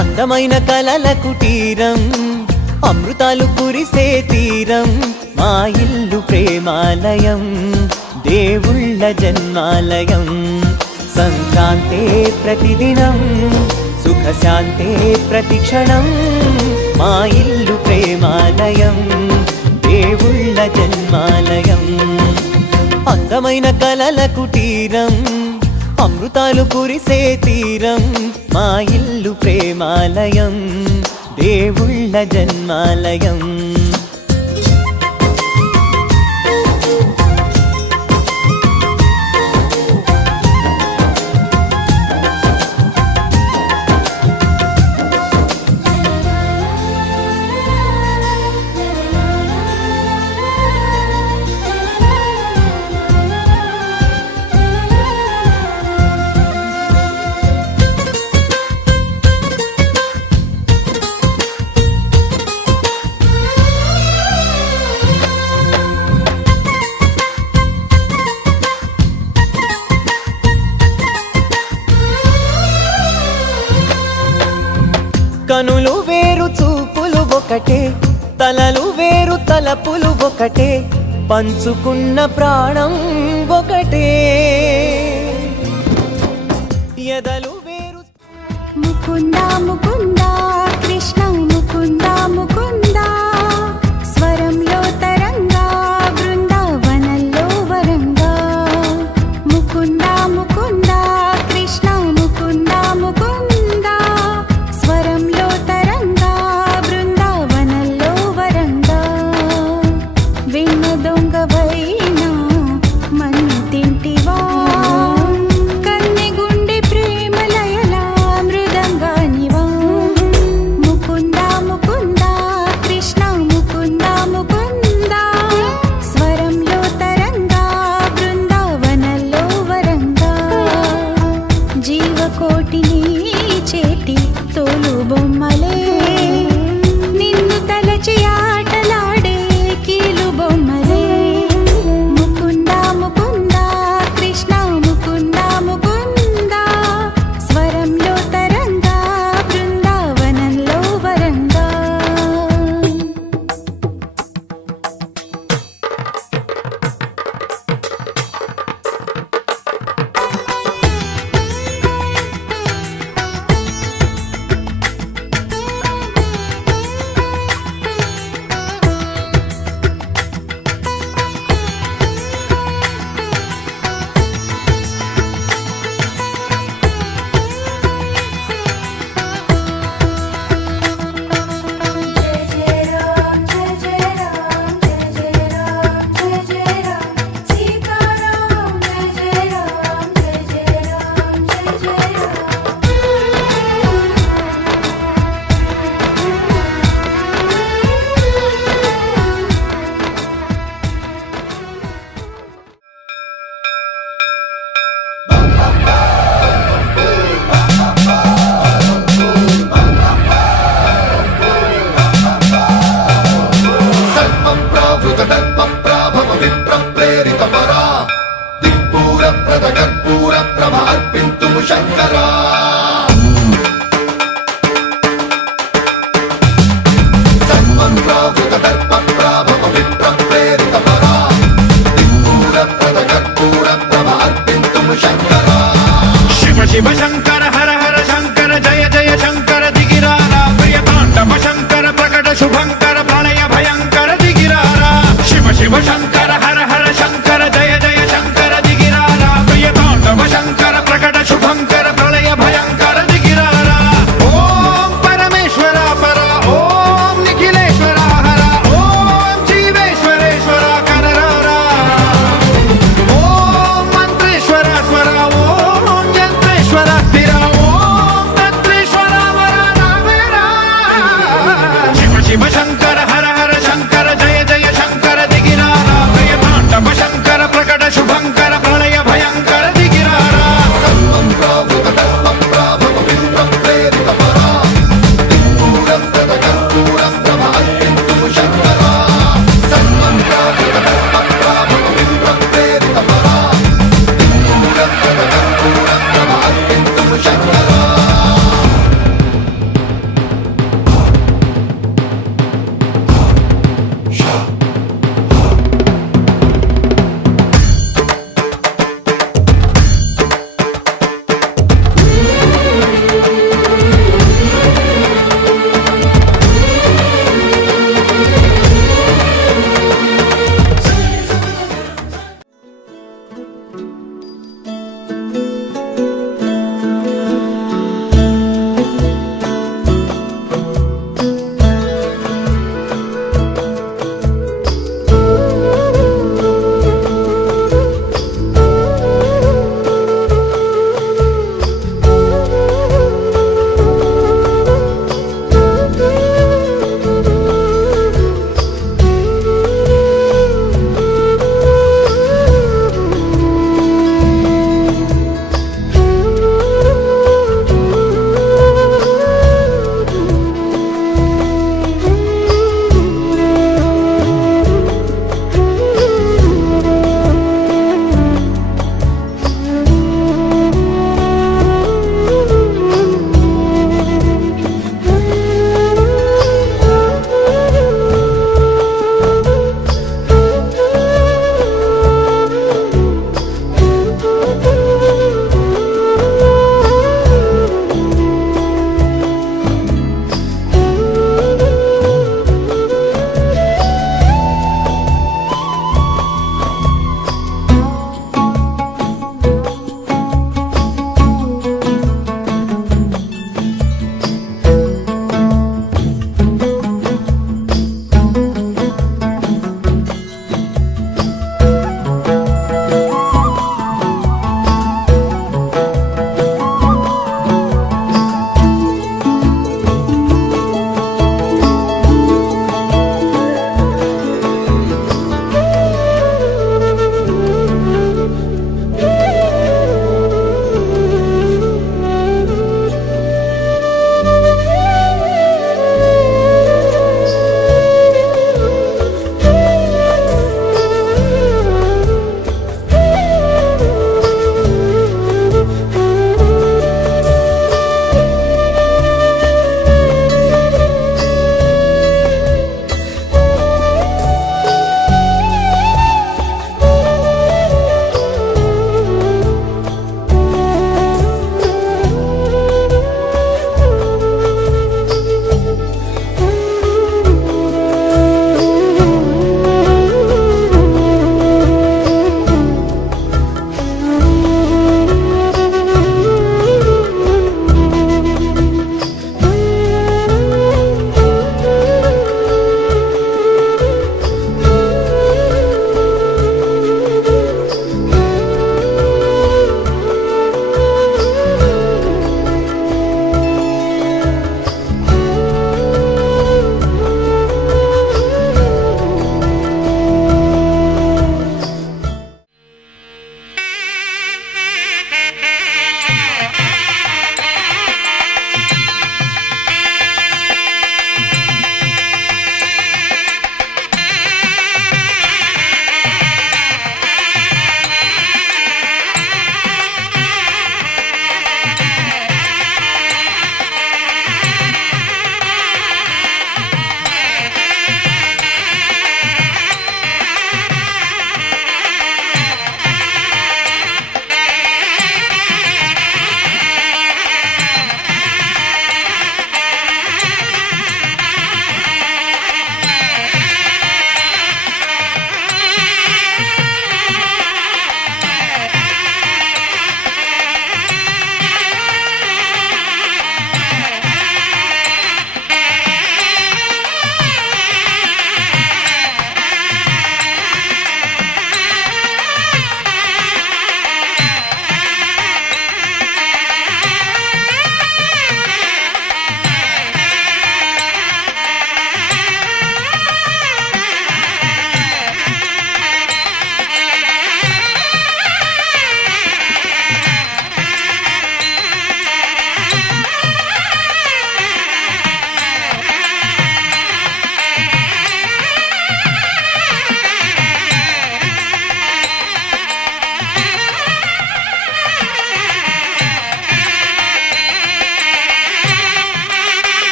అందమైన కలల కుటీరం అమృతాలు కురిసే తీరం మా ఇల్లు ప్రేమాలయం దేవుళ్ళ జన్మాలయం సంక్రాంతే ప్రతిదినం సుఖశాంతే ప్రతిక్షణం మా ఇల్లు ప్రేమాలయం దేవుళ్ళ జన్మాలయం అందమైన కలల కుటీరం అమృతాలు కురిసే తీరం మా ఇల్లు ప్రేమాలయం దేవుళ్ళ జన్మాలయం కనులు వేరు చూపులు ఒకటే తలలు వేరు తలపులు ఒకటే పంచుకున్న ప్రాణం ఒకటే ఎదలు వేరు ముకుందా ముకుందా కృష్ణ ముకుందా ముకుందా స్వరంలో తరంగా బృందావనంలో వరంగా ముకుందా ముకుందా కృష్ణ ముకుందా ముకుందా స్వరంలో తరంగా బృందావనంలో వరంగా వెన్న దొంగవైనా మన్ను తింటివా కన్నె గుండె ప్రేమలయలా మృదంగానివా ముకుందా ముకుందా కృష్ణ ముకుందా ముకుందా స్వరంలో తరంగా బృందావనంలో వరంగా జీవకోటిని చేటి తోలు బొమ్మలే నిన్ను తలచి ఆటలాడే కీలు బొమ్మలే ముకుందా ముకుందా కృష్ణ ముకుందా ముకుందా స్వరంలో తరంగా బృందావనంలో వరంగా విప్రప్రేరితపరా దిక్పూర ప్రద కర్పూర ప్రభ అర్పింతుము శంకరా సర్వం ప్రావృత దర్ప ప్రాభవ విప్రప్రేరితపరా దిక్పూర ప్రద కర్పూర ప్రభ అర్పింతుము శంకరా శివ శివ శంకర హర హర శంకర జయ జయ శంకర దిగిరారా ప్రియ తాండవ శంకర ప్రకట శుభంకర ప్రళయ భయంకర దిగిరారా శివ శివ శంకర హర హర శంకర జయ జయ శంకర దిగిరారా ప్రియ తాండవ శంకర ప్రకట శుభంకర ప్రళయ భయంకర దిగిరారా ఓం పరమేశ్వర పర ఓం నిఖిలేశ్వర హర ఓం జీవేశ్వరేశ్వర కరరారా ఓం మంత్రేశ్వర స్వర ఓం యంత్రేశ్వర స్థిర ఓం తంత్రేశ్వర వర నావేరా శివ శివ శంకర హర హర శంకర జయ జయ శంకర దిగిరారా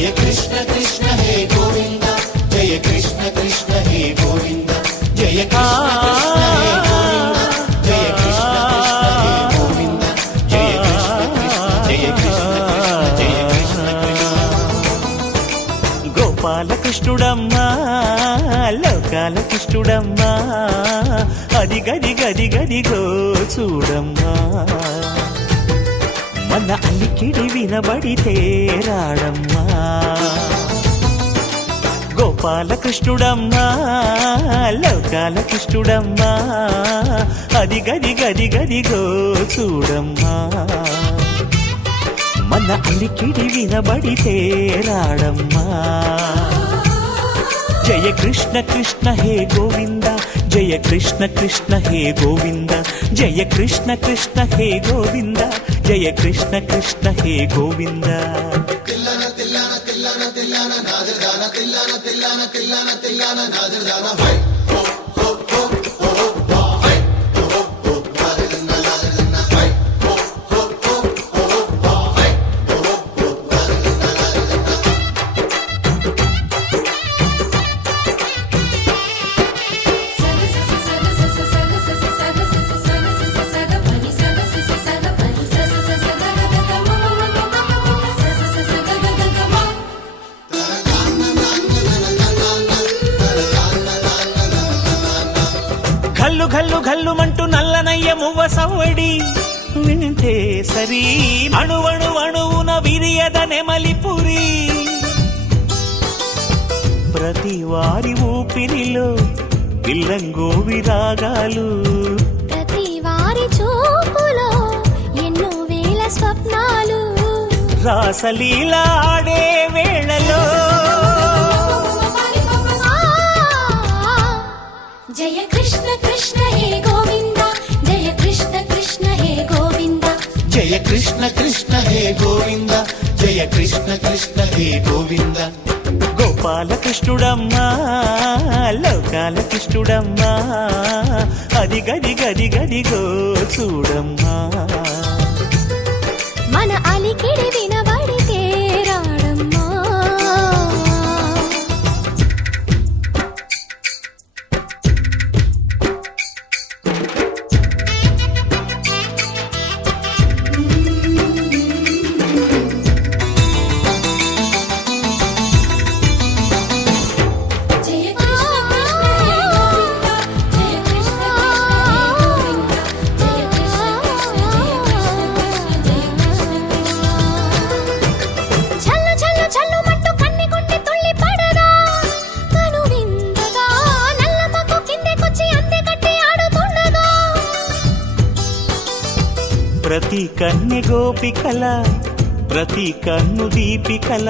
జయ కృష్ణ కృష్ణ హే గోవింద జయ కృష్ణ కృష్ణ హే గోవింద జయ కృష్ణ కృష్ణ హే గోవింద జయ కృష్ణ కృష్ణ హే గోవింద జయ కృష్ణ కృష్ణ జయ కృష్ణ కృష్ణ జయ కృష్ణ కృష్ణ గోపాలకృష్ణుడమ్మా లోకాల కృష్ణుడమ్మా అది గది గది గదిగో చూడమ్మా మన అలికిడి వినబడితే రాడమ్మా గోపాలకృష్ణుడమ్మా లోకాల కృష్ణుడమ్మా అది గది గది గదిగో చూడమ్మా మన అలికిడి వినబడితే రాడమ్మా జయ కృష్ణ కృష్ణ హే గోవింద జయ కృష్ణ కృష్ణ హే గోవింద జయ కృష్ణ కృష్ణ హే గోవింద జయ కృష్ణ కృష్ణ హే గోవింద తిల్లన తిల్లన తిల్లన తిల్లన నాదర్దాన తిల్లన తిల్లన తిల్లన తిల్లన నాదర్దాన హై హో హో హో హో హో హై హో హో హో నాదర్దాన నాదర్దాన హై హో హో హో హో హో హై హో హో హో నాదర్దాన ఘల్లు ఘల్లు ఘల్లుమంటూ నల్లనయ్య మువ్వ సవ్వడి వింటే సరి అణువణు అణువున విరియద నెమలిపురి ప్రతి వారి ఊపిరిలో పిల్లంగోవి రాగాలు ప్రతి వారి చూపులో ఎన్నో వేల స్వప్నాలు రాసలీల ఆడే వేళలో జయ కృష్ణ కృష్ణ హే గోవింద జయ కృష్ణ కృష్ణ హే గోవింద జయ కృష్ణ కృష్ణ హే గోవింద జయ కృష్ణ కృష్ణ హే గోవింద గోపాలకృష్ణుడమ్మా లోకాల కృష్ణుడమ్మా అది గది గది గదిగో చూడమ్మా మన అలికిడి వినబడితే రాడమ్మా ప్రతి కన్నె గోపికల ప్రతి కన్ను దీపికల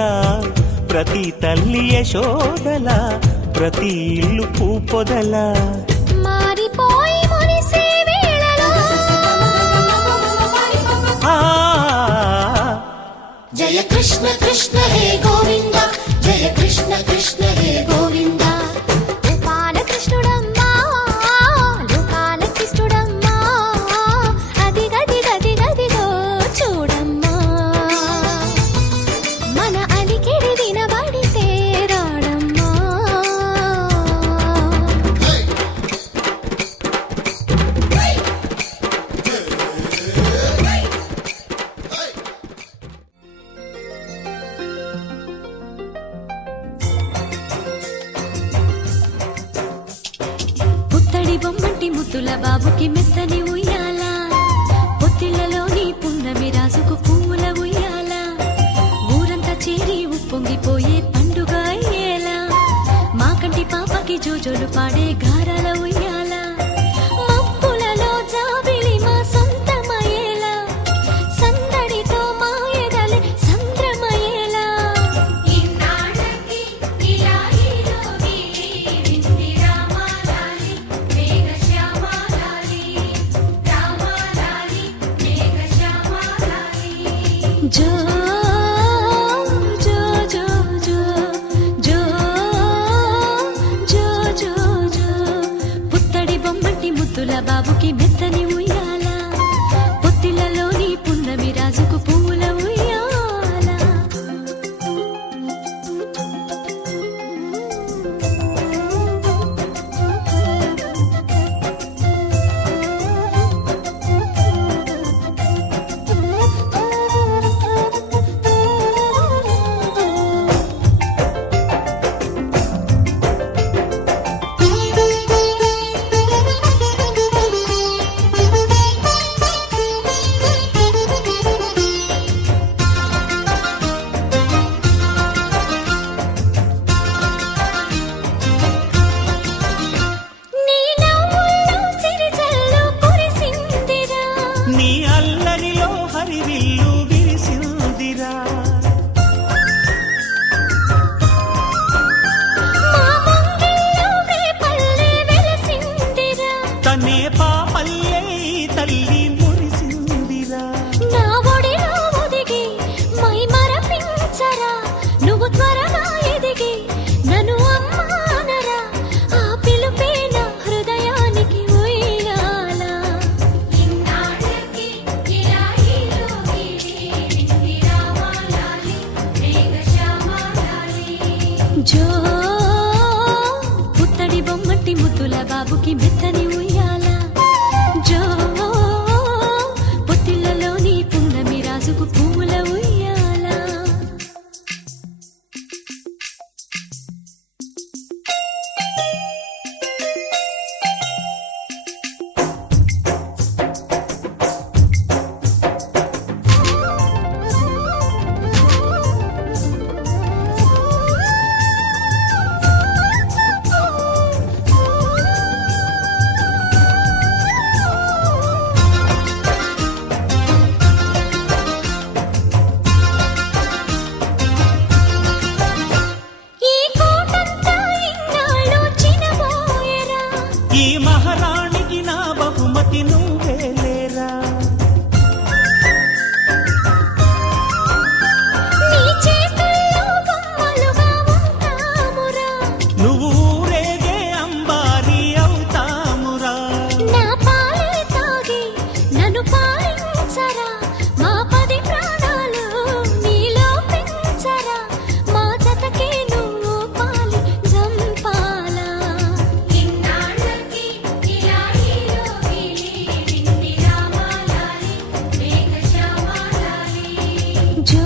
ప్రతి తల్లి యశోదల ప్రతి ఇల్లు పూపొదల మారిపోయి మురిసే వేళలో జయ కృష్ణ కృష్ణ హే గోవింద జయ కృష్ణ కృష్ణ హే గోవింద గోపాల కృష్ణుడమ్మా లోకాల కృష్ణుడమ్మా అది గది గది గదిగో చూడమ్మా మన అలికిడి వినబడితే రాడమ్మా పుత్తడి బొమ్మంటి ముద్దుల బాబుకి మెత్తని ఉయ్యాల పొత్తిళ్లలోని పున్నమి రాసుకు పూల ఉయ్యాల ఊరంతా చేరి ఉప్పొంగిపోయే పండుగ అయ్యేలా మా కంటి పాపకి జోజోలు పాడే గారాల ఉయ్యాల మబ్బులలో జాబిలి మా సొంతమయ్యేలా సందడితో మా ఎదలే సంద్రమయ్యేలా జో జో జో జో జో జో జో జో పుత్తడి బొమ్మటి ముద్దుల బాబుకి మెత్తని ఉయ్యాల పొత్తిళ్లలోని పున్నమి రాజుకు పూల ఉయ్యాల బాబుకి మెత్తని ఉయ్యాల జో పొత్తిళ్ళలోని పున్నమి రాజుకు పువ్వుల ఉయ్యాల ఈ మహారాణికి నా బహుమతి నువ్వే లేరా నువ్వు ఊరేగే అంబారి అవుతామురా నన్ను పాలించరా మా 10 ప్రాణాలు నీలో పెంచరా మా జతకే నువ్వు పాలి జంపాలా ఇన్నాళ్ళకి ఇలా హీరోగిని రామాలాలి మేఘశ్యామాలాలి జో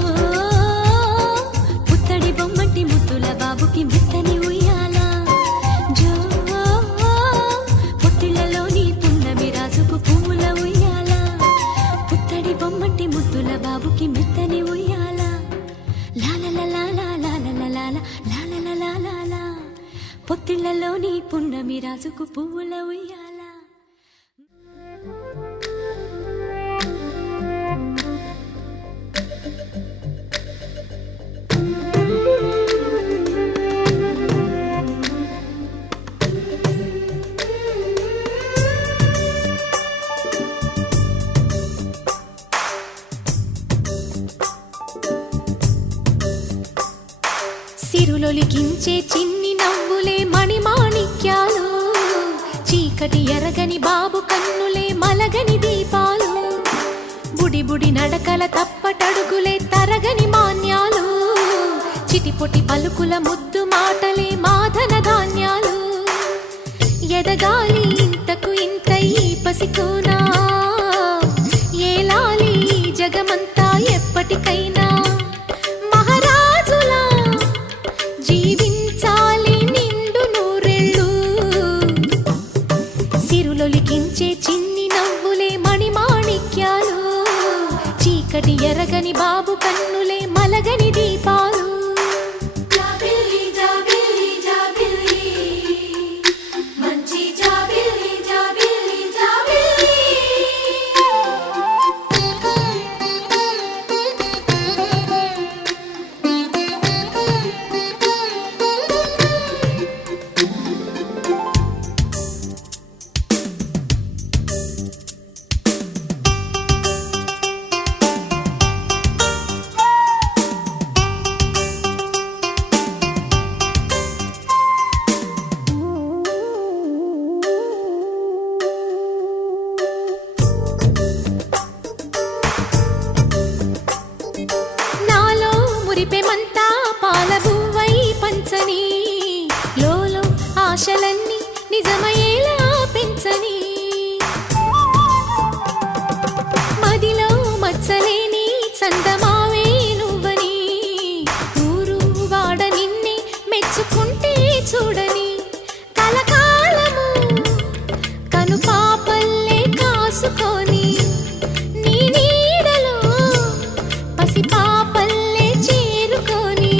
పుత్తడి బొమ్మటి ముద్దుల బాబుకి మెత్తని ఉయ్యాల జో పొత్తిళ్ళలోని పున్నమి రాజుకు పువ్వుల ఉయ్యాల పుత్తడి బొమ్మటి ముద్దుల బాబుకి మెత్తని ఉయ్యాల లాలలలాలా పొత్తిళ్ళలోని పున్నమి రాజుకు పువ్వుల ఉయ్యాల సిరులొలికించే చిన్ని నవ్వులే మణిమాణిక్యాలు చీకటి ఎరగని బాబు కన్నులే మలగని దీపాలు బుడి బుడి నడకల తప్పటడుగులే తరగని మాన్యాలు చిటిపొటి పలుకుల ముద్దు మాటలే మాధన ధాన్యాలు ఎదగాలి ఇంతకు ఇంత ఈ పసికోనా ఏలాలి జగమంతా ఎప్పటికైనా మహారాజులా జీవించాలి నిండు నూరెళ్ళు సిరులొలికించే చిన్ని నవ్వులే మణిమాణిక్యాలు చీకటి ఎరగని బాబు కన్నులే మలగని దీపాలు జాబిల్లి జాబిల్లి జాబిల్లి మంచి జాబిల్లి జాబిల్లి జాబిల్లి నాలో మురిపెమంతా పాలబువ్వై పంచని లోలో ఆశలన్నీ నిజమయ్యేలా పెంచని మదిలో మచ్చలేని చందమావే నువ్వని ఊరు వాడ నిన్నే మెచ్చుకుంటే చూడని కలకాలము కను పాపల్లే కాసుకొని నీ నీడలో పసిపాపల్లే చేరుకొని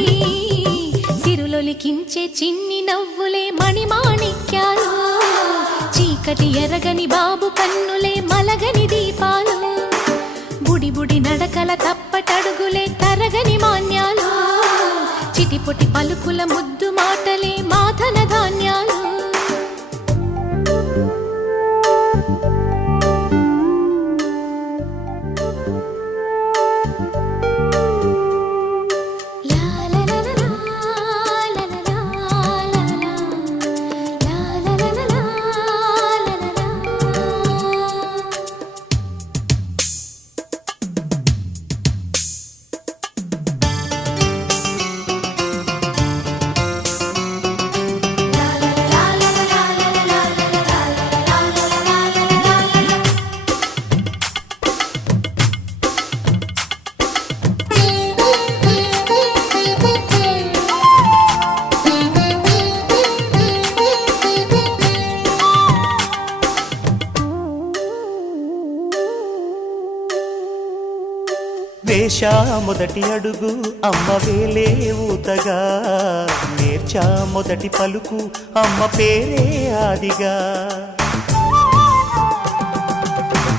సిరులొలికించే చిన్ని నవ్వులే మణిమాణిక్యాలు చీకటి ఎరగని బాబు కన్నులే మలగని దీపాలు బుడి బుడి నడకల తప్పటడుగులే తరగని మాన్యాలు చిటిపొటి పలుకుల ముద్దు మాటలే మాధన ధాన్యాలు వేశా మొదటి అడుగు అమ్మ వేలే ఊతగా, నేర్చా మొదటి పలుకు అమ్మ పేరే ఆదిగా.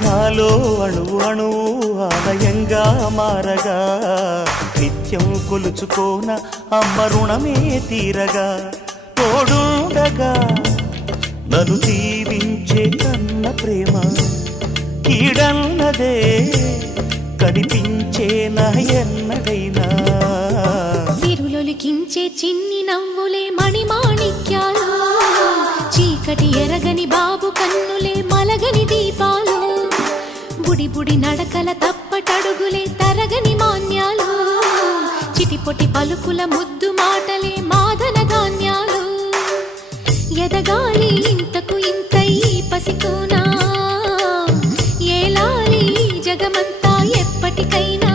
నాలో అణువు అణువు ఆలయంగా మారగా, నిత్యం కొలుచుకోన అమ్మ రుణమే తీరగా. తోడుండగా నన్ను దీవించే కన్న ప్రేమ, కీడన్నదే కనిపించేనా ఎన్నడైనా. సిరులొలికించే చిన్ని నవ్వులే మణిమాణిక్యాలు, చీకటి ఎరగని బాబు కన్నులే మలగని దీపాలు. బుడి బుడి నడకల తప్పటడుగులే తరగని మాన్యాలు, చిటిపొటి పలుకుల ముద్దు మాటలే మాదన ధాన్యాలు. ఎదగాలి ఇంతకు ఇంత ఈ పసికోనా, ఏలాలి జగమంతా ఎప్పటికైనా.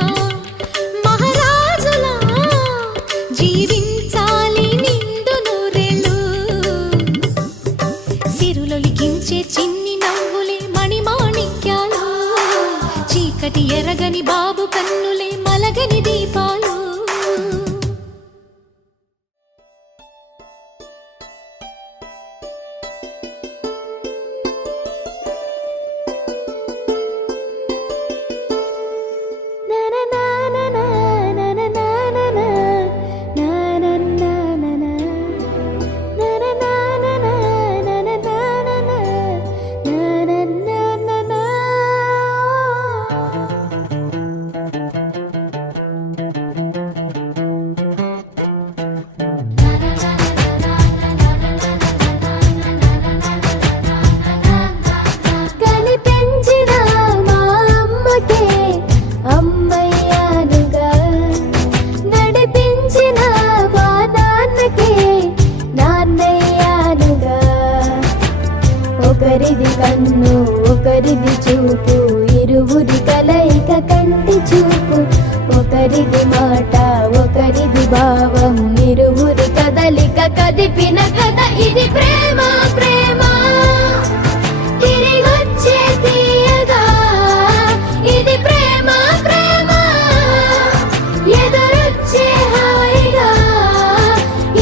మహారాజులా జీవించాలి నిండు నూరేళ్ళు, సిరులొలికించే చిన్ని నవ్వులే మణిమాణిక్యాలు, చీకటి ఎరగని బాబు కన్నులే మలగని దీపాలు. ఒకరిది కన్ను ఒకరిది చూపు, ఇరువురి కలయిక కంటి చూపు. ఒకరిది మాట ఒకరిది భావం, ఇరువురి కదలిక కదిపిన కథ ఇది ప్రేమ. ప్రేమ తిరిగొచ్చే తీయగా, ఇది ప్రేమ. ప్రేమ ఎదురొచ్చే హాయిగా,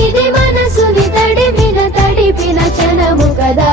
ఇది మనసుని తడిపిన క్షణము కదా.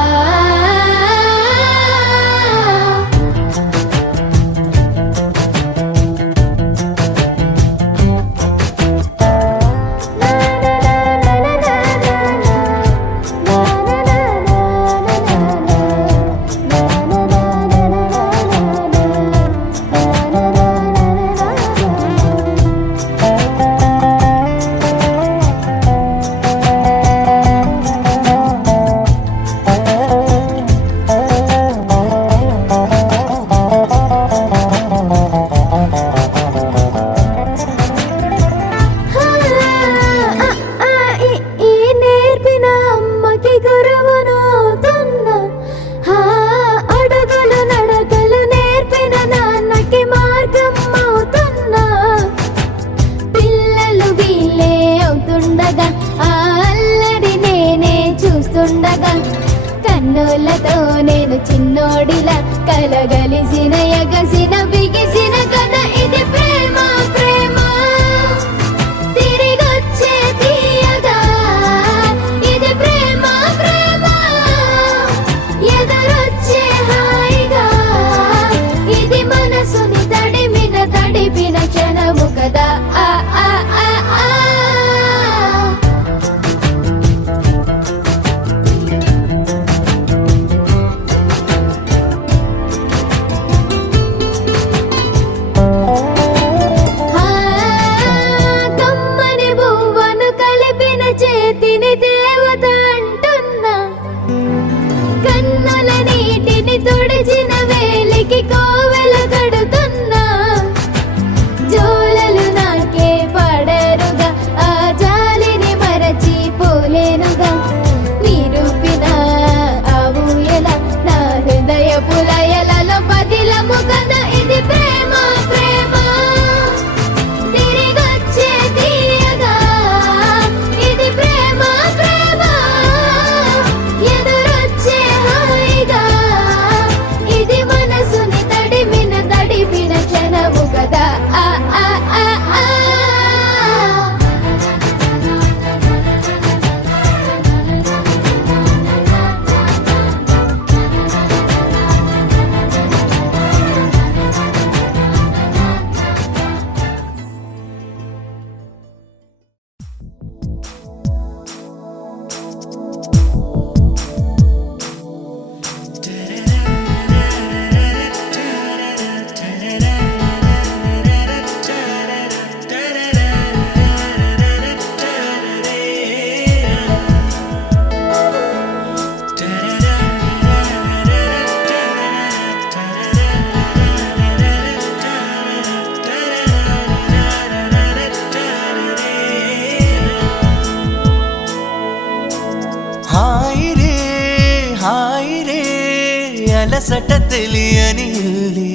అలసట తెలియని ఇల్లే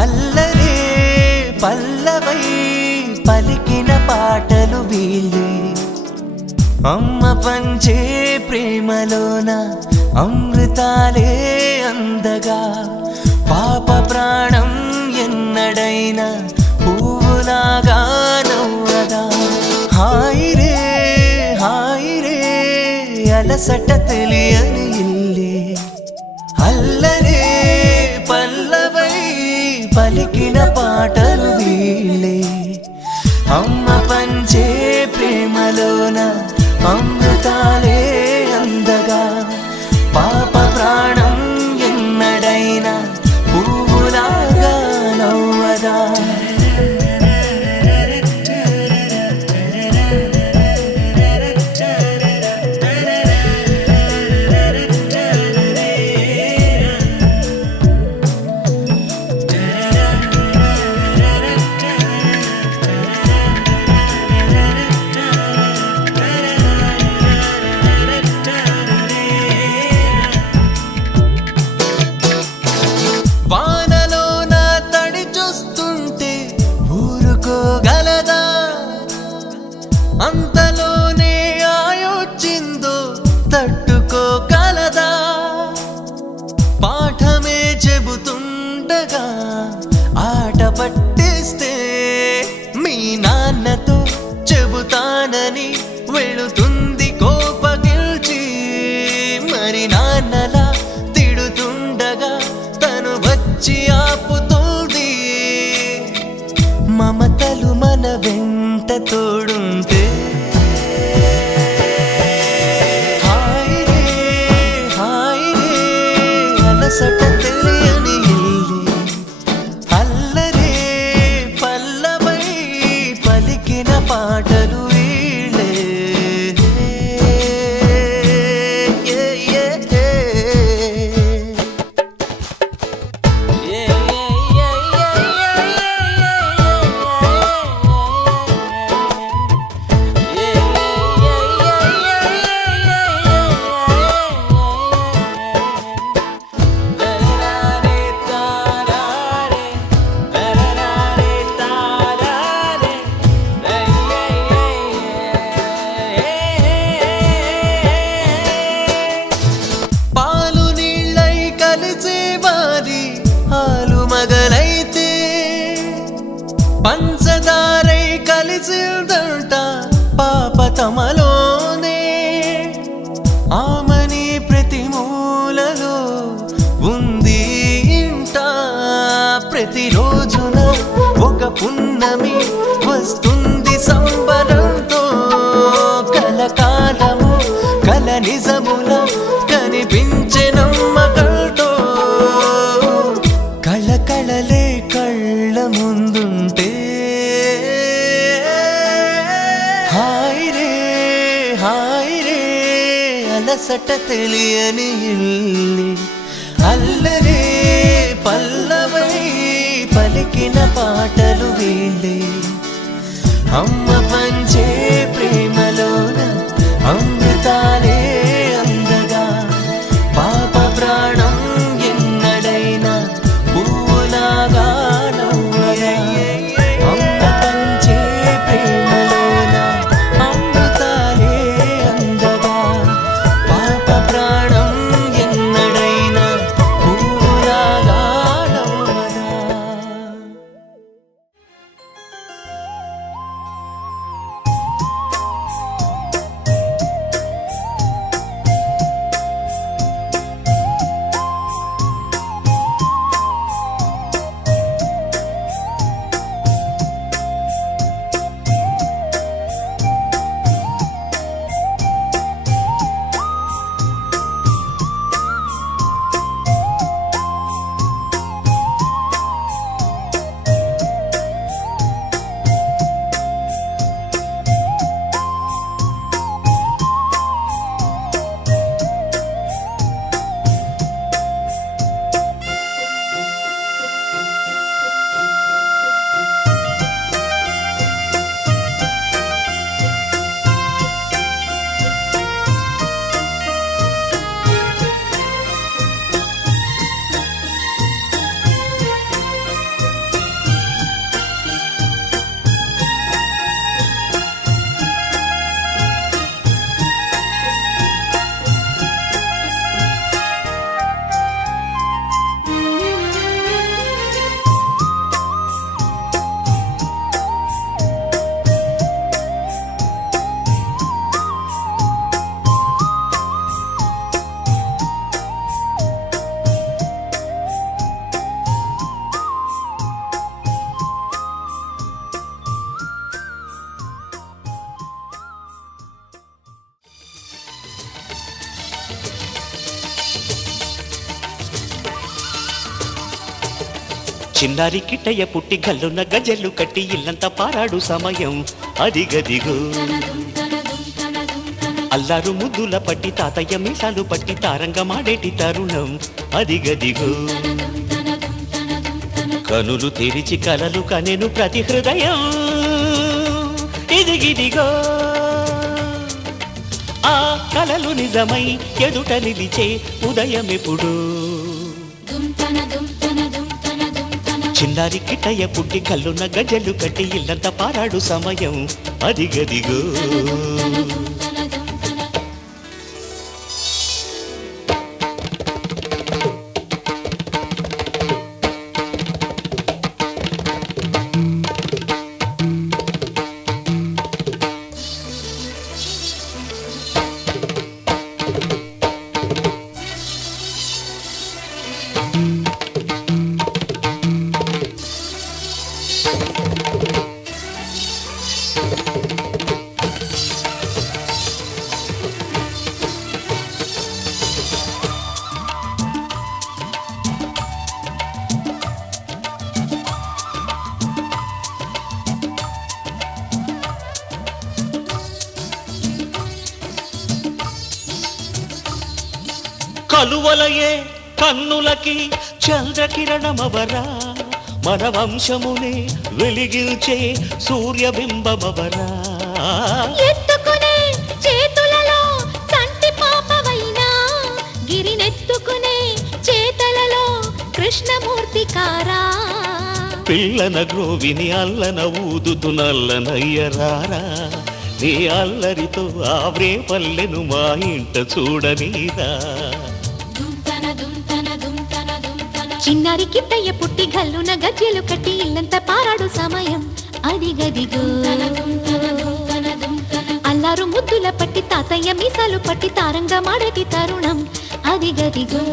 అల్లరే పల్లవై పలికిన పాటలు వీళ్ళే అమ్మ పంచే ప్రేమలోన అమృతాలే అందగా పాప ప్రాణం ఎన్నడైనా పువ్వులాగా నవ్వదా హాయి రే అలసట తెలియని ఇల్లే అల్లరే పల్లవై పలికిన పాటలు వీళ్ళే అమ్మ పంచే ప్రేమలోన అమృతాలే అందగా పాప ప్రాణం ఎన్నడైనా పువ్వులాగా నవ్వదా అంతలోనే ఆయొచ్చిందో తట్టుకోగలదా పాఠమే చెబుతుండగా ఆట పట్టిస్తే మీ నాన్నతో చెబుతానని వెళుతుంది కోపగిల్చి మరి నాన్నలా తిడుతుండగా తను వచ్చి ఆపుతుంది మమతలు మన వెంట తోడుంటే హాయి రే అలసట తెలియని ఇల్లే అల్లరే పల్లవై పలికిన పాటలు వీళ్ళే పంచదారై కలిసిందంట పాప తమలోనే ఆమని ప్రతి మూలలో ఉంది ఇంట ప్రతిరోజున ఒక పున్నమి వస్తుంది సంబరంతో కలకాలము కల నిజముల కనిపించే నమ్మకంతో కళకళలే కళ్ళ ముందుంటే హాయి రే అలసట తెలియని ఇల్లే అల్లరే పల్లవై పలికిన పాటలు వీళ్ళే అమ్మ పంచే ప్రేమలోన అమృతాలే అందగా పాప ప్రాణం ఎన్నడైనా పువ్వులాగా నవ్వదా అమ్మ పంచే ప్రేమలోన అమృతాలే అందగా పాప ప్రాణం ఎన్నడైనా పువ్వులాగా నవ్వదా చిన్నారి కిట్టయ్య పుట్టి గల్లున్న గజలు కట్టి ఇల్లంతా పారాడు సమయం అది గదిగో. అల్లారు ముద్దుల పట్టి తాతయ్య మీసాలు పట్టి తారంగమాడేటి తరుణం అది గదిగో. కనులు తెరిచి కలలు కనెను ప్రతి హృదయం ఇదిగిదిగో. ఆ కలలు నిజమై ఎదుట నిలిచే ఉదయమెప్పుడు. చిన్నారి కిట్టయ్య పుట్టి కల్లున్న గజలు కట్టి ఇల్లంతా పారాడు సమయం అది గదిగో. కలువలయే కన్నులకి చంద్రకిరణమవరా, మన వంశమునే వెలిగించే సూర్యబింబమవరా. ఎత్తుకునే చేతులలో సంటి పాపవైనా, గిరినెత్తుకునే చేతలలో కృష్ణమూర్తి కారా. పిల్లన గ్రోవిని అల్లన ఊదుతు నల్లనయ్యరారా, నీ అల్లరితో ఆవ్రే పల్లెను మా ఇంట చూడనీరా. చిన్నారి కిట్టయ్య పుట్టి గల్లున గజ్జెలు కట్టి ఇల్లంతా పారాడు సమయం అది గదిగో. అల్లారు ముద్దుల పట్టి తాతయ్య మీసాలు పట్టి తారంగమాడేటి తరుణం అది గదిగో.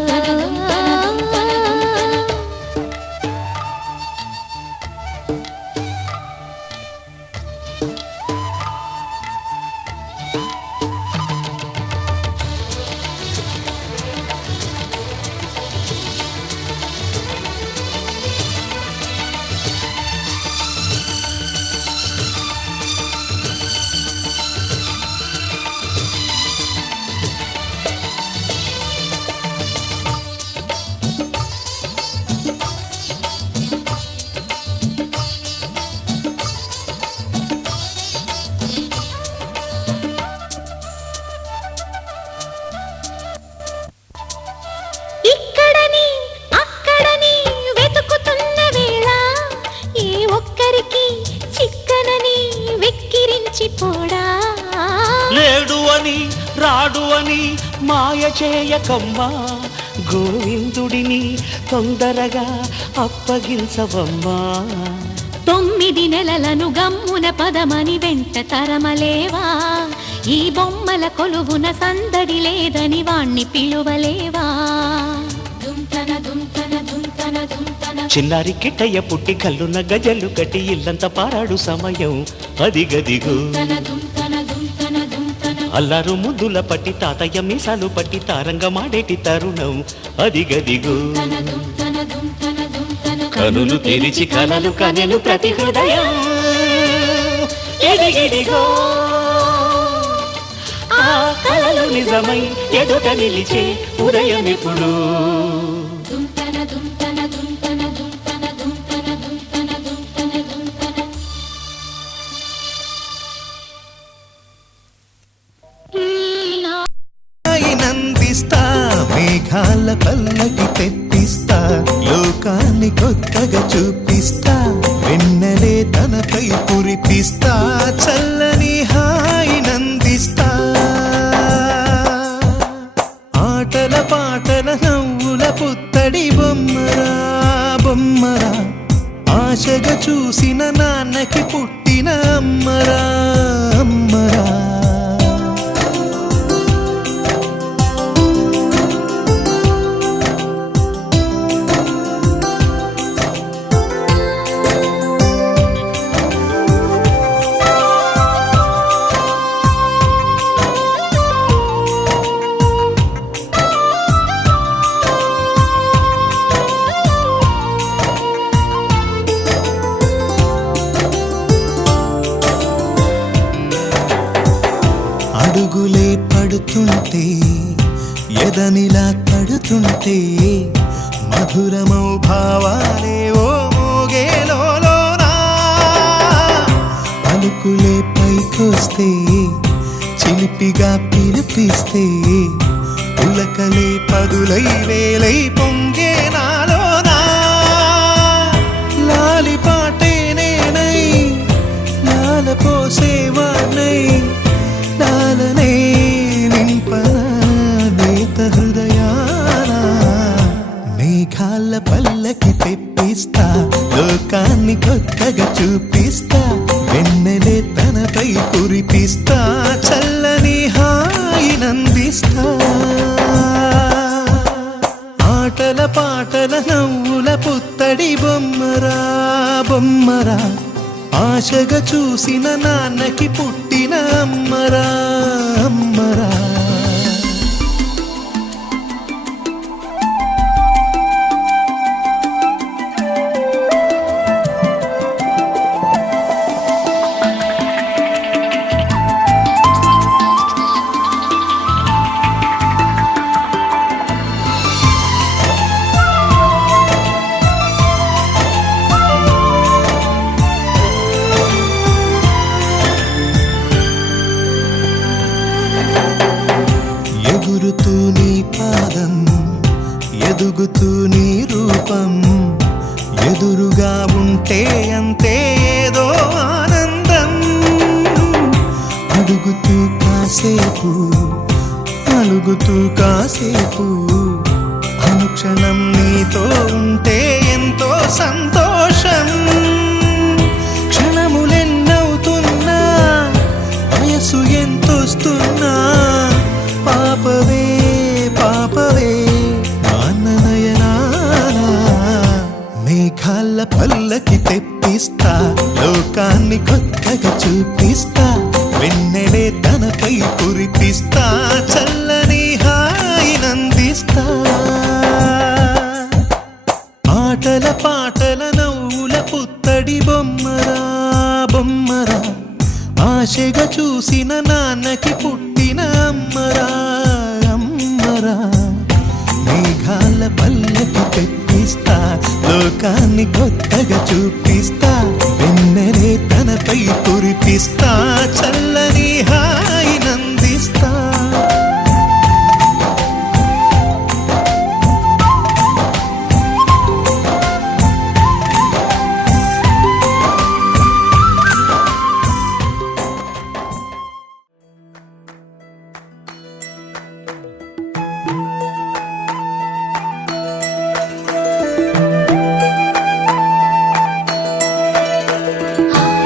లేడు అని రాడు అని మాయ చేయకమ్మా, గోవిందుడిని తొందరగా అప్పగించవమ్మా. 9 నెలలను గమ్మున పదమని వెంట తరమలేవా, ఈ బొమ్మల కొలువున సందడి లేదని వాణ్ణి పిలువలేవా. చిన్నారి కిట్టయ్య పుట్టి కల్లున్న గజలు కట్టి ఇల్లంతా పారాడు సమయం అది గదిగో. అల్లారు ముద్దుల పట్టి తాతయ్య మీసాలు పట్టి తారంగమాడేటి తరుణం అది గదిగో. కనులు తెరిచి కలలు కనెను ప్రతి హృదయం ఎదిగిదిగో. ఆ కలలు నిజమై ఎదుట నిలిచే ఉదయమెప్పుడు. నందిస్తా మేఘాల పల్లకి తెప్పిస్తా, లోకాన్ని కొత్తగా చూపిస్తా, వెన్నెలే తనపై కురిపిస్తా, చల్లని హాయి నందిస్తా. ఆటల పాటల నవ్వుల పుత్తడి బొమ్మరా బొమ్మరా, ఆశగా చూసిన నాన్నకి పుట్టిన అమ్మరా అమ్మరా. వస్తుంటే ఎదనిలా తడుతుంటే మధురమౌ భావాలే ఓ మోగేలోనా పలుకులే పైకొస్తే చిలిపిగా పిలిపిస్తే పులకలే పదులై వేలై పొంగే నాలోనా లాలి పాటే నేనై లాల పోసేవాణ్ణై లాలనే నింపన నేత హృదయాన మేఘాల పల్లకి తెప్పిస్తా లోకాన్ని కొత్తగా చూపిస్తా వెన్నెలే తనపై కురిపిస్తా చల్లని హాయినందిస్తా ఆటల పాటల నవ్వుల పుత్తడి బొమ్మరా బొమ్మరా ఆశగా చూసిన నాన్నకి పుట్టిన అమ్మరా అమ్మరా ఎగురుతూ నీ పాదం ఎదుగుతూ నీ రూపం ఎదురుగా ఉంటే అంతే ఏదో ఆనందం అడుగుతూ కాసేపు అలుగుతూ కాసేపు అనుక్షణం నీతో ఉంటే ఎంతో సంతోషం క్షణములెన్నవుతున్నా వయసు ఎంతొస్తున్నా పాపవే పాపవే నాన్ననయనానా మేఘాల పల్లకి తెప్పిస్తా లోకాన్ని కొత్తగా చూపిస్తా వెన్నెలే తనపై కురిపిస్తా చల్లని హాయినందిస్తా ఆటల పాటల నవ్వుల పుత్తడి బొమ్మరా బొమ్మరా ఆశగా చూసిన నాన్నకి పుట్టిన అమ్మరా అమ్మరా మేఘాల పల్లకి తెప్పిస్తా లోకాన్ని కొత్తగా చూపిస్తా వెన్నెలే తనపై కురిపిస్తా చల్లని హాయినందిస్తా హరి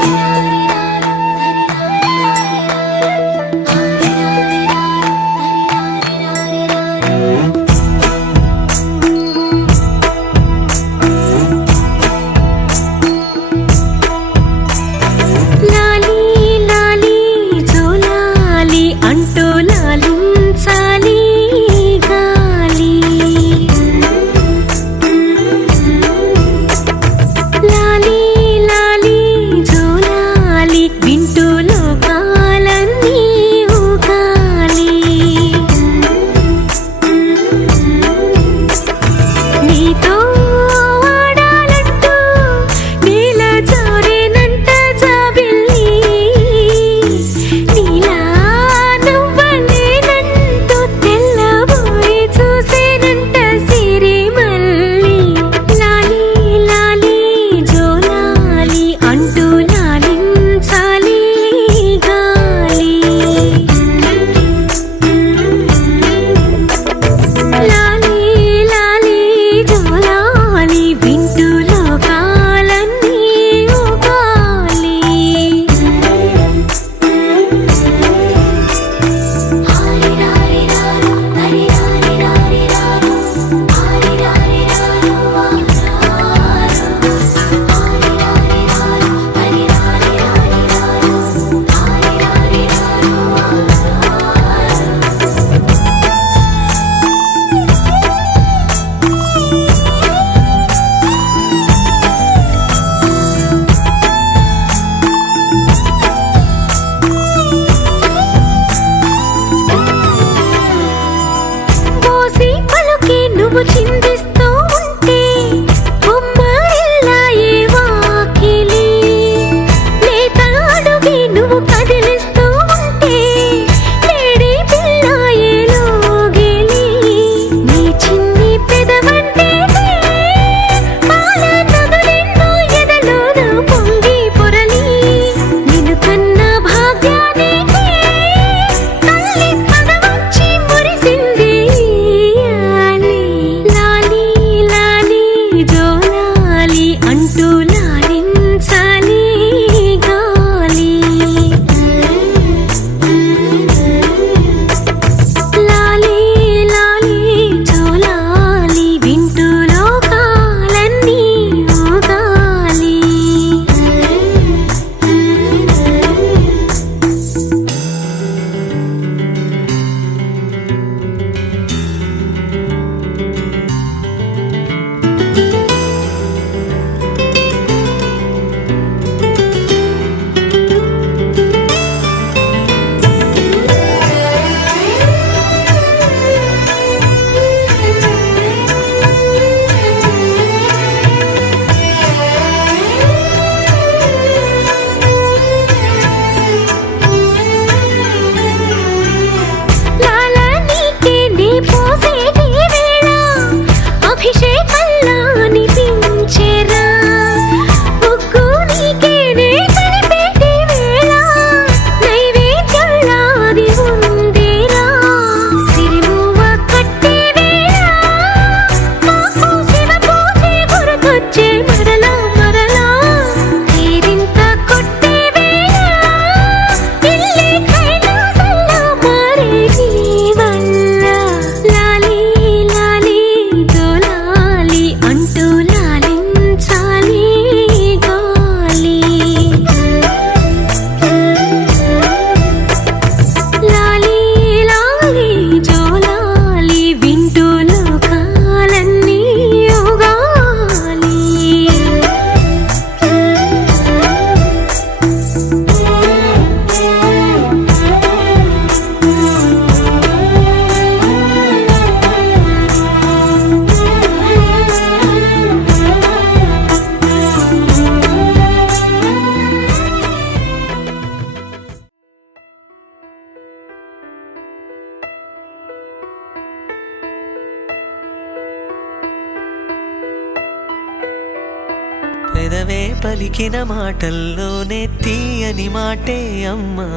పలికిన మాటల్లోనే తీయని మాటే అమ్మా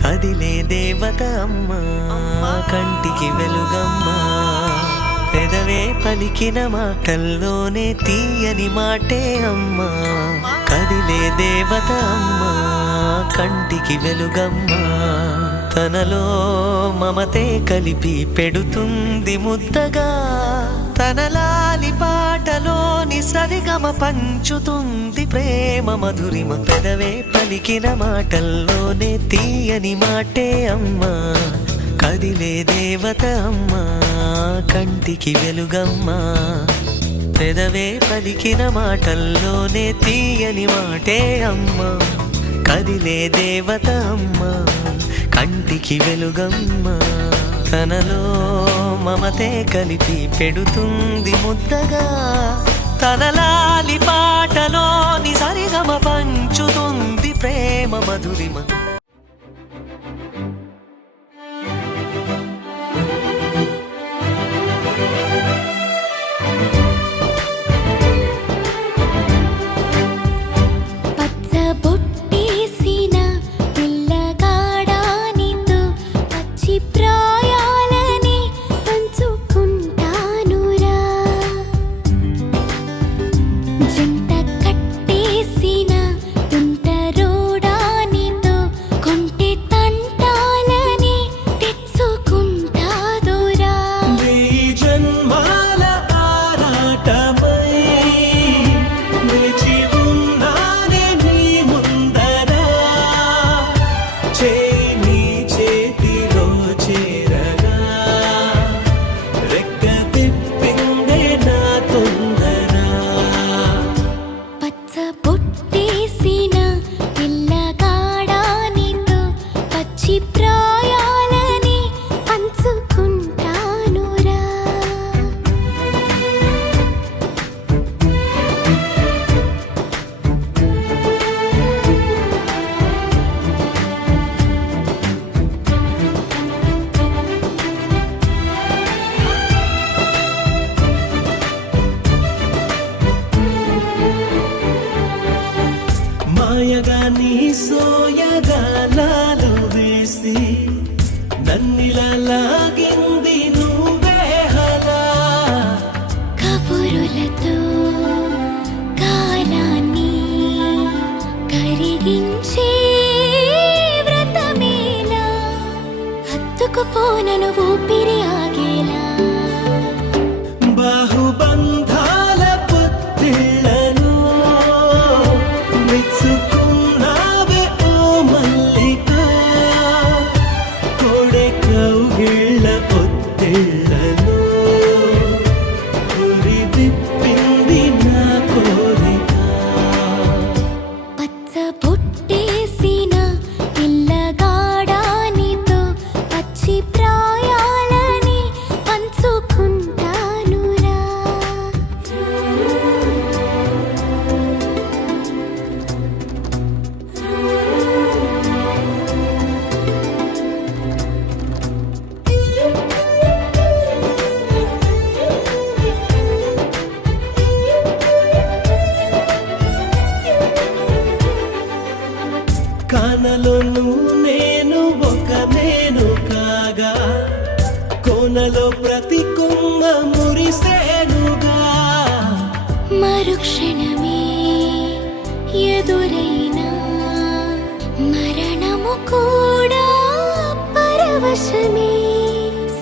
కదిలే దేవత అమ్మా కంటికి వెలుగమ్మా పెదవే పలికిన మాటల్లోనే తీయని మాటే అమ్మా కదిలే దేవత అమ్మా కంటికి వెలుగమ్మా తనలో మమతే కలిపి పెడుతుంది ముద్దగా తన లాలి పాటలోని సరిగమ పంచుతుంది ప్రేమ మధురిమ పెదవే పలికిన మాటల్లోనే తీయని మాటే అమ్మా కదిలే దేవత అమ్మా కంటికి వెలుగమ్మా పెదవే పలికిన మాటల్లోనే తీయని మాటే అమ్మా కదిలే దేవత అమ్మా కంటికి వెలుగమ్మా తనలో మమతే కలిపి పెడుతుంది ముద్దగా తన లాలి పాటలోని సరిగమ పంచుతుంది ప్రేమ మధురిమ మాయగా నీ సోయగాలాలు వేసి నన్నిలా లాగింది నువ్వే హలా కబురులతో కాలాన్ని కరిగించే వ్రతమేలా హత్తుకుపోనను ఊపిరి ఆగేలా బాహుబంధాల పొత్తిళ్లను మెచ్చుకున్నావే ఓ మల్లిక కోడె కౌగిళ్ళ పొత్తిళ్లను ఉరి విప్పింది నా కోరిక పచ్చ బొట్టేసిన పిల్లగాడానితో పచ్చి ప్రాయాలని పంచుకుంటానురా కానలోను నేను ఒక నేను కాగా కోనలో ప్రతి కొమ్మ మురిసేనుగా మరుక్షణమే ఎదురైనా మరణము కూడా పరవశమే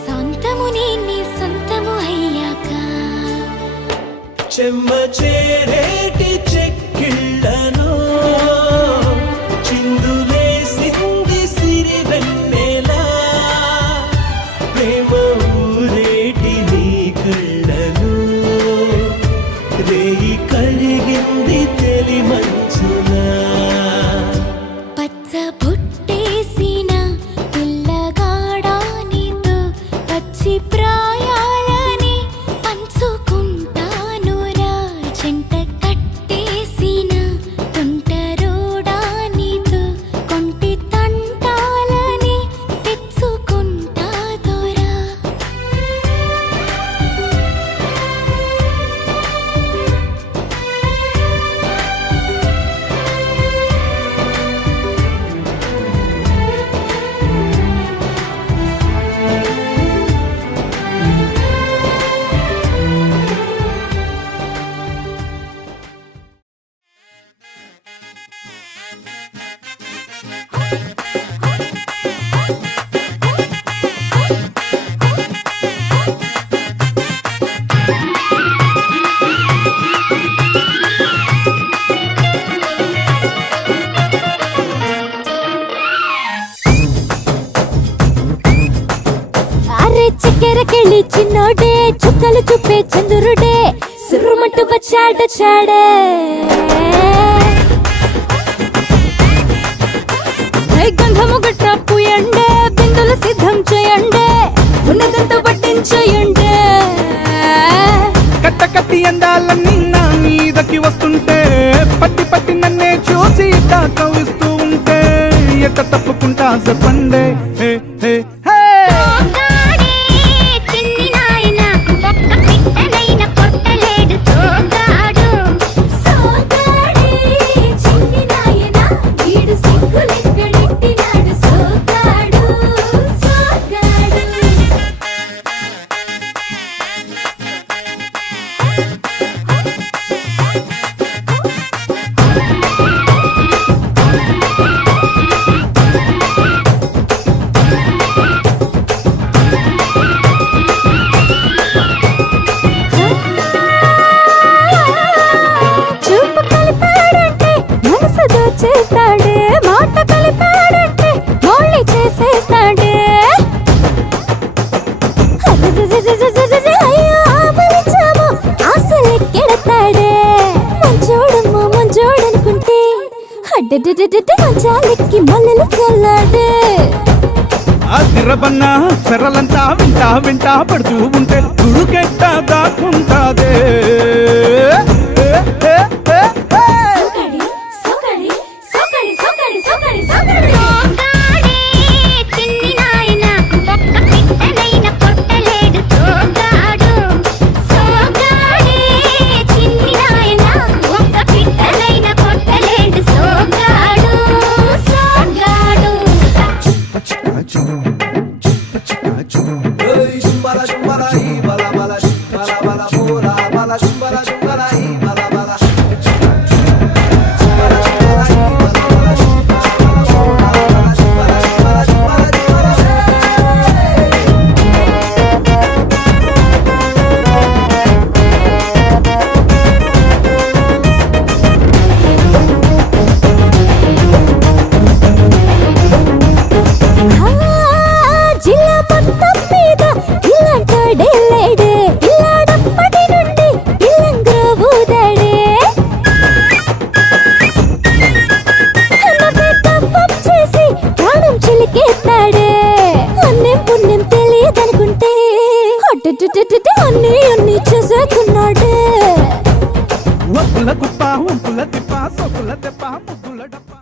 సొంతము నీ సొంతము అయ్యాక చెమ్మ చేరేటి చెక్కిళ్ళను చిందులేసింది సిరి వెన్నెలా ప్రేమ ఊరేటి నీ కళ్ళను రేయి కరిగింది తెలి మంచులా పచ్చ బొట్టేసిన పిల్లగాడానితో పచ్చి ప్రాయాలని పంచుకుంటానురా జంట కట్టేసిన తుంటరో అరే చక్కెరకెళ్ళి చిన్నోడే చుక్కలు చూపే చంద్రుడే సురుమంటూ వచ్చాడే గంధము గట్ట పూయండే బిందులు సిద్ధం చేయండే ఉన్నదంతా పట్టించేయండే కట్ట కట్టి అందాలన్నీ నా మీదకి వస్తుంటే పట్టి పట్టి నన్నే చూసి కవిస్తూ ఉంటే ఎట్ట తప్పుకుంటా చెప్పండే హే హే హే చేస్తాడే మాట కలిపాడంటే మళ్ళీ చేసేస్తాడే అయ్యో ఆపలించాము ఆశలెక్కెడతాడే మంచోడమ్మా మంచోడనుకుంటే అడ్డెడ్డెడ్డెడ్డె మంచాలెక్కి మల్లెలు చల్లాడే ఆ తిరబన్న చెరలంతా వింటా వింటా పడుతూ ఉంటే తుడుకెట్ట దాక్కుంటాదే